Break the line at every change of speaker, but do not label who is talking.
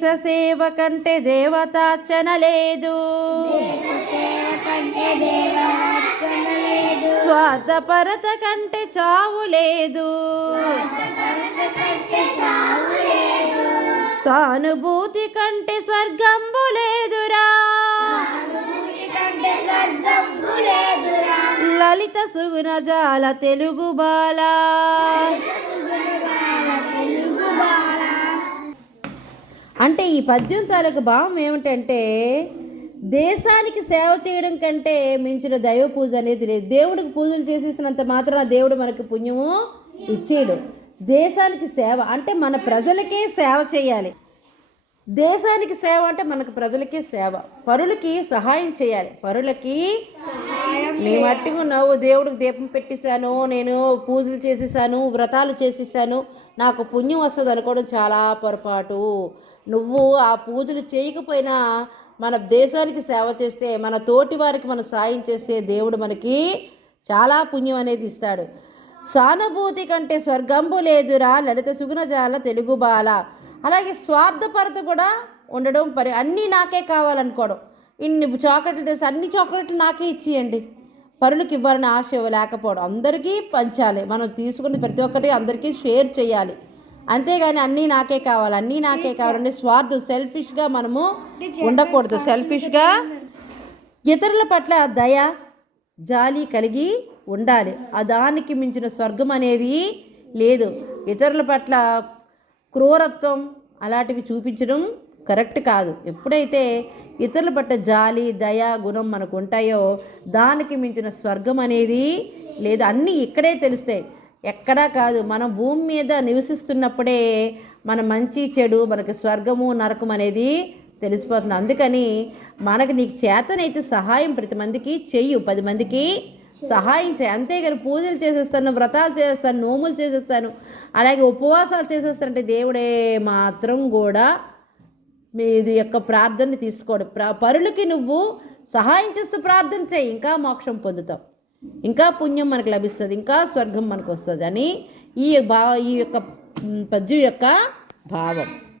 దేశ సేవ కంటే దేవతార్చన లేదు. స్వార్థపరత కంటే చావు లేదు. సానుభూతి కంటే స్వర్గంబు లేదురా. లలిత సుగుణ జాల తెలుగు బాల. అంటే ఈ పద్యం తాలూకు భావం ఏమిటంటే దేశానికి సేవ చేయడం కంటే మించిన దైవ పూజ అనేది లేదు. దేవుడికి పూజలు చేసేసినంత మాత్రం దేవుడు మనకి పుణ్యము ఇచ్చేడు దేశానికి సేవ అంటే మన ప్రజలకే సేవ చేయాలి. దేశానికి సేవ అంటే మనకు ప్రజలకే సేవ. పరులకి సహాయం చేయాలి. పరులకి నీ మట్టిగా నవ్వు దేవుడికి దీపం పెట్టేశాను నేను పూజలు చేసేసాను వ్రతాలు చేసేసాను నాకు పుణ్యం వస్తుంది అనుకోవడం చాలా పొరపాటు. నువ్వు ఆ పూజలు చేయకపోయినా మన దేశానికి సేవ చేస్తే మన తోటి వారికి మనం సాయం చేస్తే దేవుడు మనకి చాలా పుణ్యం అనేది ఇస్తాడు. సానుభూతి కంటే స్వర్గంబు లేదురా లలిత సుగుణజాల తెలుగు బాల. అలాగే స్వార్థపరత కూడా ఉండడం పరి అన్నీ నాకే కావాలనుకోవడం. ఇన్ని చాక్లెట్లు అన్ని చాక్లెట్లు నాకే ఇచ్చేయండి. పరులకు ఇవ్వాలని ఆశ లేకపోవడం. అందరికీ పంచాలి. మనం తీసుకుని ప్రతి ఒక్కటి అందరికీ షేర్ చేయాలి. అంతేగాని అన్నీ నాకే కావాలి అన్నీ నాకే కావాలంటే స్వార్థం సెల్ఫిష్గా మనము ఉండకూడదు. సెల్ఫిష్గా ఇతరుల పట్ల దయ జాలి కలిగి ఉండాలి. ఆ దానికి మించిన స్వర్గం అనేది లేదు. ఇతరుల పట్ల క్రూరత్వం అలాంటివి చూపించడం కరెక్ట్ కాదు. ఎప్పుడైతే ఇతరుల పట్ల జాలి దయ గుణం మనకు ఉంటాయో దానికి మించిన స్వర్గం అనేది లేదు. అన్నీ ఇక్కడే తెలుస్తాయి. ఎక్కడా కాదు. మనం భూమి మీద నివసిస్తున్నప్పుడే మన మంచి చెడు మనకి స్వర్గము నరకం అనేది తెలిసిపోతుంది. అందుకని మనకి నీకు చేతనైతే సహాయం ప్రతి మందికి చెయ్యు. పది మందికి సహాయం చేయి అంతేగాని పూజలు చేసేస్తాను వ్రతాలు చేసేస్తాను నోములు చేసేస్తాను అలాగే ఉపవాసాలు చేసేస్తానంటే దేవుడే మాత్రం కూడా మీ ఇది యొక్క ప్రార్థన తీసుకోడు ప్ర- పరులకి నువ్వు సహాయం చేస్తూ ప్రార్థన చేయి. ఇంకా మోక్షం పొందుతావు. ఇంకా పుణ్యం మనకు లభిస్తుంది. ఇంకా స్వర్గం మనకు వస్తుంది అని ఈ భావ ఈ యొక్క పద్యు పద్యం యొక్క భావం.